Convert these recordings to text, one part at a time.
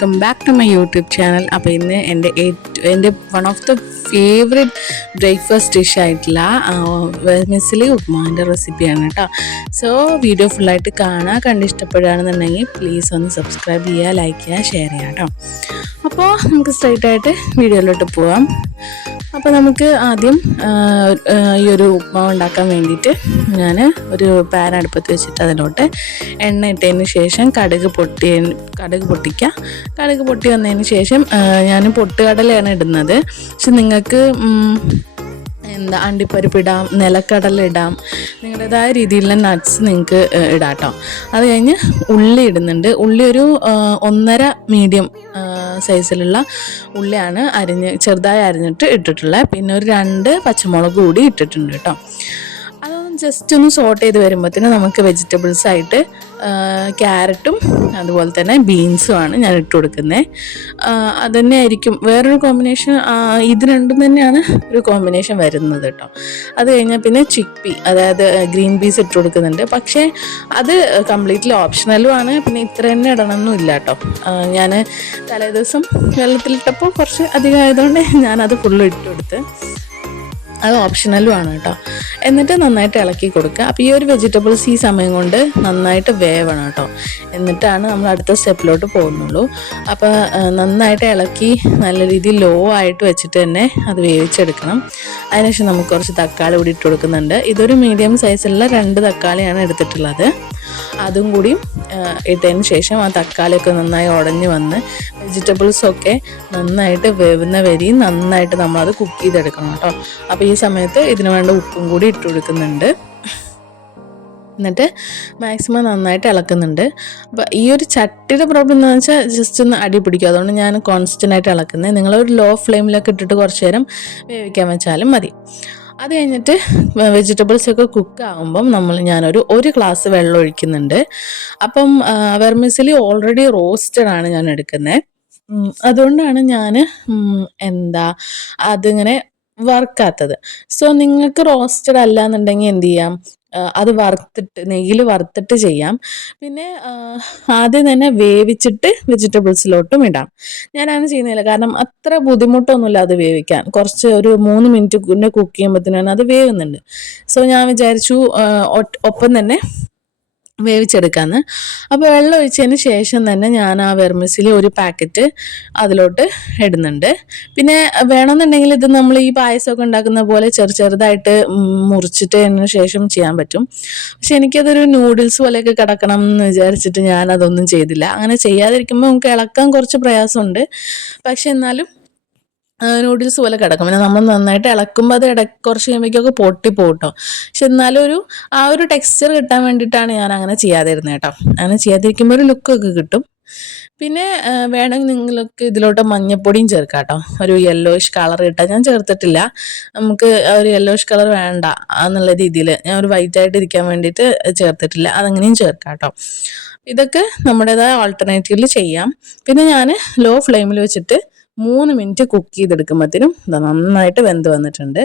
Welcome back to my YouTube channel. അപ്പോൾ ഇന്ന് എൻ്റെ one of the favourite breakfast dish ആയിട്ടുള്ള വെർമിസലി ഉപ്മാവിൻ്റെ റെസിപ്പിയാണ് കേട്ടോ. സോ വീഡിയോ ഫുള്ളായിട്ട് കാണാൻ കണ്ടിഷ്ടപ്പെടുകയാണെന്നുണ്ടെങ്കിൽ പ്ലീസ് ഒന്ന് സബ്സ്ക്രൈബ് ചെയ്യുക, ലൈക്ക് ചെയ്യുക, ഷെയർ ചെയ്യുക കേട്ടോ. അപ്പോൾ നമുക്ക് സ്ട്രൈറ്റായിട്ട് വീഡിയോയിലോട്ട് പോവാം. അപ്പോൾ നമുക്ക് ആദ്യം ഈ ഒരു ഉപ്മാവ് ഉണ്ടാക്കാൻ വേണ്ടിയിട്ട് ഞാൻ ഒരു പാൻ അടുപ്പത്ത് വെച്ചിട്ട് അതിലോട്ട് എണ്ണ ഇട്ടതിന് ശേഷം കടുക് പൊട്ടിക്കുക. കടുക് പൊട്ടി വന്നതിന് ശേഷം ഞാൻ പൊട്ടുകടലയാണ് ഇടുന്നത്. പക്ഷെ നിങ്ങൾക്ക് അണ്ടിപ്പരിപ്പ് ഇടാം, നിലക്കടല ഇടാം, നിങ്ങളുടേതായ രീതിയിലുള്ള നട്ട്സ് നിങ്ങൾക്ക് ഇടാം കേട്ടോ. അത് കഴിഞ്ഞ് ഉള്ളി ഇടുന്നുണ്ട്. ഉള്ളി ഒരു 1.5 മീഡിയം സൈസിലുള്ള ഉള്ളിയാണ് ചെറുതായി അരിഞ്ഞിട്ട് ഇട്ടിട്ടുള്ളത്. പിന്നെ ഒരു 2 പച്ചമുളക് കൂടി ഇട്ടിട്ടുണ്ട് കേട്ടോ. അതൊന്ന് ജസ്റ്റ് ഒന്ന് സോട്ട് ചെയ്ത് വരുമ്പോഴത്തേന് നമുക്ക് വെജിറ്റബിൾസ് ആയിട്ട് ക്യാരറ്റും അതുപോലെ തന്നെ ബീൻസുമാണ് ഞാൻ ഇട്ട് കൊടുക്കുന്നത്. അത് തന്നെ ആയിരിക്കും വേറൊരു കോമ്പിനേഷൻ. ഇത് രണ്ടും തന്നെയാണ് ഒരു കോമ്പിനേഷൻ വരുന്നത് കേട്ടോ. അത് കഴിഞ്ഞാൽ പിന്നെ ചിക്പി, അതായത് ഗ്രീൻ പീസ് ഇട്ട് കൊടുക്കുന്നുണ്ട്. പക്ഷേ അത് കംപ്ലീറ്റ്ലി ഓപ്ഷണലും ആണ്. പിന്നെ ഇത്ര തന്നെ ഇടണമെന്നും ഇല്ല കേട്ടോ. ഞാൻ തലേദിവസം വെള്ളത്തിലിട്ടപ്പോൾ കുറച്ച് അധികം ആയതുകൊണ്ട് ഞാനത് ഫുള്ള് ഇട്ട് കൊടുത്ത്. അത് ഓപ്ഷണലും ആണ് കേട്ടോ. എന്നിട്ട് നന്നായിട്ട് ഇളക്കി കൊടുക്കുക. അപ്പോൾ ഈ ഒരു വെജിറ്റബിൾസ് ഈ സമയം കൊണ്ട് നന്നായിട്ട് വേവണം കേട്ടോ. എന്നിട്ടാണ് നമ്മൾ അടുത്ത സ്റ്റെപ്പിലോട്ട് പോകുന്നുള്ളൂ. അപ്പോൾ നന്നായിട്ട് ഇളക്കി നല്ല രീതിയിൽ ലോ ആയിട്ട് വെച്ചിട്ട് തന്നെ അത് വേവിച്ചെടുക്കണം. അതിനുശേഷം നമുക്ക് കുറച്ച് തക്കാളി കൂടി ഇട്ട് കൊടുക്കുന്നുണ്ട്. ഇതൊരു മീഡിയം സൈസിലുള്ള 2 തക്കാളിയാണ് എടുത്തിട്ടുള്ളത്. അതും കൂടി ഇട്ടതിന് ശേഷം ആ തക്കാളിയൊക്കെ നന്നായി ഉടഞ്ഞ് വന്ന് വെജിറ്റബിൾസൊക്കെ നന്നായിട്ട് വേവുന്ന വരി നന്നായിട്ട് നമ്മളത് കുക്ക് ചെയ്തെടുക്കണം കേട്ടോ. അപ്പോൾ ഈ സമയത്ത് ഇതിന് വേണ്ട ഉപ്പും കൂടി ഇട്ട് കൊടുക്കുന്നുണ്ട്. എന്നിട്ട് മാക്സിമം നന്നായിട്ട് ഇളക്കുന്നുണ്ട്. അപ്പോൾ ഈ ഒരു ചട്ടിയുടെ പ്രോബ്ലം എന്താണെന്ന് വെച്ചാൽ ജസ്റ്റ് ഒന്ന് അടി പിടിക്കും. അതുകൊണ്ട് ഞാൻ കോൺസ്റ്റൻ്റ് ആയിട്ട് ഇളക്കുന്നത്. നിങ്ങളൊരു ലോ ഫ്ലെയിമിലൊക്കെ ഇട്ടിട്ട് കുറച്ച് നേരം വേവിക്കാൻ വെച്ചാലും മതി. അത് കഴിഞ്ഞിട്ട് വെജിറ്റബിൾസൊക്കെ കുക്ക് ആകുമ്പം ഞാനൊരു 1 ഗ്ലാസ് വെള്ളം ഒഴിക്കുന്നുണ്ട്. അപ്പം വെർമിസലി ഓൾറെഡി റോസ്റ്റഡ് ആണ് ഞാൻ എടുക്കുന്നത്. അതുകൊണ്ടാണ് ഞാൻ അതിങ്ങനെ വറുക്കാത്തത്. സോ നിങ്ങൾക്ക് റോസ്റ്റഡ് അല്ല എന്നുണ്ടെങ്കിൽ എന്ത് ചെയ്യാം, അത് നെയ്യിൽ വറുത്തിട്ട് ചെയ്യാം. പിന്നെ ആദ്യം തന്നെ വേവിച്ചിട്ട് വെജിറ്റബിൾസിലോട്ടും ഇടാം. ഞാനങ്ങനെ ചെയ്യുന്നില്ല, കാരണം അത്ര ബുദ്ധിമുട്ടൊന്നുമില്ല അത് വേവിക്കാൻ. കുറച്ച് ഒരു 3 മിനിറ്റ് കുക്ക് ചെയ്യുമ്പോഴത്തേനാണ് അത് വേവുന്നുണ്ട്. സോ ഞാൻ വിചാരിച്ചു ഒപ്പം തന്നെ വേവിച്ചെടുക്കാമെന്ന്. അപ്പോൾ വെള്ളം ഒഴിച്ചതിന് ശേഷം തന്നെ ഞാൻ ആ വെർമിസലി ഒരു പാക്കറ്റ് അതിലോട്ട് ഇടുന്നുണ്ട്. പിന്നെ വേണമെന്നുണ്ടെങ്കിൽ ഇത് നമ്മൾ ഈ പായസമൊക്കെ ഉണ്ടാക്കുന്ന പോലെ ചെറുതായിട്ട് മുറിച്ചിട്ട് അതിന് ശേഷം ചെയ്യാൻ പറ്റും. പക്ഷെ എനിക്കതൊരു നൂഡിൽസ് പോലെയൊക്കെ കിടക്കണം എന്ന് വിചാരിച്ചിട്ട് ഞാനതൊന്നും ചെയ്തില്ല. അങ്ങനെ ചെയ്യാതിരിക്കുമ്പോൾ നമുക്ക് ഇളക്കാൻ കുറച്ച് പ്രയാസമുണ്ട്. പക്ഷെ എന്നാലും നൂഡിൽസ് പോലെ കിടക്കും. പിന്നെ നമ്മൾ നന്നായിട്ട് ഇളക്കുമ്പോൾ അത് കുറച്ച് കഴിയുമ്പോഴേക്കൊക്കെ പൊട്ടിപ്പോട്ടോ. പക്ഷെ എന്നാലും ആ ഒരു ടെക്സ്ചർ കിട്ടാൻ വേണ്ടിയിട്ടാണ് ഞാൻ അങ്ങനെ ചെയ്യാതിരുന്നത് കേട്ടോ. അങ്ങനെ ചെയ്യാതിരിക്കുമ്പോൾ ഒരു ലുക്കൊക്കെ കിട്ടും. പിന്നെ വേണമെങ്കിൽ നിങ്ങൾക്ക് ഇതിലോട്ട് മഞ്ഞപ്പൊടിയും ചേർക്കാം കേട്ടോ. ഒരു യെല്ലോയിഷ് കളർ ഇട്ടാൽ ഞാൻ ചേർത്തിട്ടില്ല. നമുക്ക് ഒരു യെല്ലോയിഷ് കളർ വേണ്ട എന്നുള്ള രീതിയിൽ ഞാൻ ഒരു വൈറ്റ് ആയിട്ട് ഇരിക്കാൻ വേണ്ടിയിട്ട് ചേർത്തിട്ടില്ല. അതങ്ങനെയും ചേർക്കാം കേട്ടോ. ഇതൊക്കെ നമ്മുടേതായ ആൾട്ടർനേറ്റീവിൽ ചെയ്യാം. പിന്നെ ഞാൻ ലോ ഫ്ലെയിമിൽ വെച്ചിട്ട് 3 മിനിറ്റ് കുക്ക് ചെയ്തെടുക്കുമ്പോഴത്തേനും നന്നായിട്ട് വെന്ത് വന്നിട്ടുണ്ട്.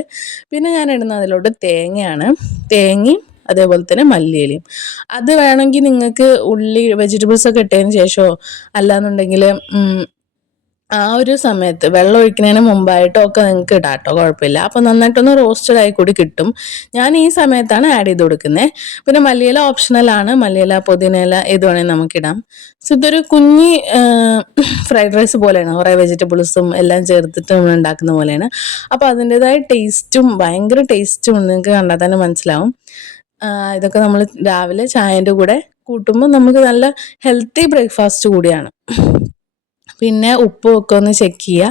പിന്നെ ഞാൻ ഇടുന്ന അതിലോട്ട് തേങ്ങയും അതേപോലെ തന്നെ മല്ലിയിലയും. അത് വേണമെങ്കിൽ നിങ്ങൾക്ക് വെജിറ്റബിൾസ് ഒക്കെ ഇട്ടതിന് ശേഷമോ അല്ലാന്നുണ്ടെങ്കിൽ ആ ഒരു സമയത്ത് വെള്ളം ഒഴിക്കുന്നതിന് മുമ്പായിട്ടോ ഒക്കെ നിങ്ങൾക്ക് ഇടാം കേട്ടോ, കുഴപ്പമില്ല. അപ്പോൾ നന്നായിട്ടൊന്ന് റോസ്റ്റഡ് ആയി കൂടി കിട്ടും. ഞാൻ ഈ സമയത്താണ് ആഡ് ചെയ്ത് കൊടുക്കുന്നത്. പിന്നെ മല്ലിയില ഓപ്ഷണലാണ്. മല്ലിയില, പുതിനയില ഏത് വേണമെങ്കിൽ നമുക്കിടാം. സോ ഇതൊരു കുഞ്ഞി ഫ്രൈഡ് റൈസ് പോലെയാണ്, കുറേ വെജിറ്റബിൾസും എല്ലാം ചേർത്തിട്ട് നമ്മൾ ഉണ്ടാക്കുന്ന പോലെയാണ്. അപ്പോൾ അതിൻ്റെതായ ടേസ്റ്റും ഭയങ്കര ടേസ്റ്റും നിങ്ങൾക്ക് കണ്ടാൽ തന്നെ മനസ്സിലാവും. ഇതൊക്കെ നമ്മൾ രാവിലെ ചായൻ്റെ കൂടെ കൂട്ടുമ്പോൾ നമുക്ക് നല്ല ഹെൽത്തി ബ്രേക്ക്ഫാസ്റ്റ് കൂടിയാണ്. പിന്നെ ഉപ്പും ഒക്കെ ഒന്ന് ചെക്ക് ചെയ്യുക,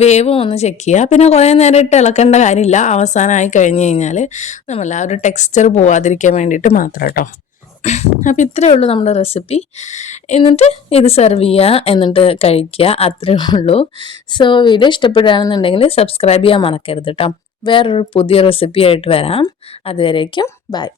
വേവും ഒന്ന് ചെക്ക് ചെയ്യുക. പിന്നെ കുറേ നേരം ഇട്ട് ഇളക്കേണ്ട കാര്യമില്ല. അവസാനമായി കഴിഞ്ഞ് കഴിഞ്ഞാൽ നമ്മൾ ആ ഒരു ടെക്സ്ചർ പോവാതിരിക്കാൻ വേണ്ടിയിട്ട് മാത്രം കേട്ടോ. അപ്പോൾ ഇത്രയേ ഉള്ളൂ നമ്മുടെ റെസിപ്പി. എന്നിട്ട് ഇത് സെർവ് ചെയ്യുക, എന്നിട്ട് കഴിക്കുക, അത്രയേ ഉള്ളൂ. സോ വീഡിയോ ഇഷ്ടപ്പെടുകയാണെന്നുണ്ടെങ്കിൽ സബ്സ്ക്രൈബ് ചെയ്യാൻ മറക്കരുത് കേട്ടോ. വേറൊരു പുതിയ റെസിപ്പി ആയിട്ട് വരാം. അതുവരേക്കും ബൈ.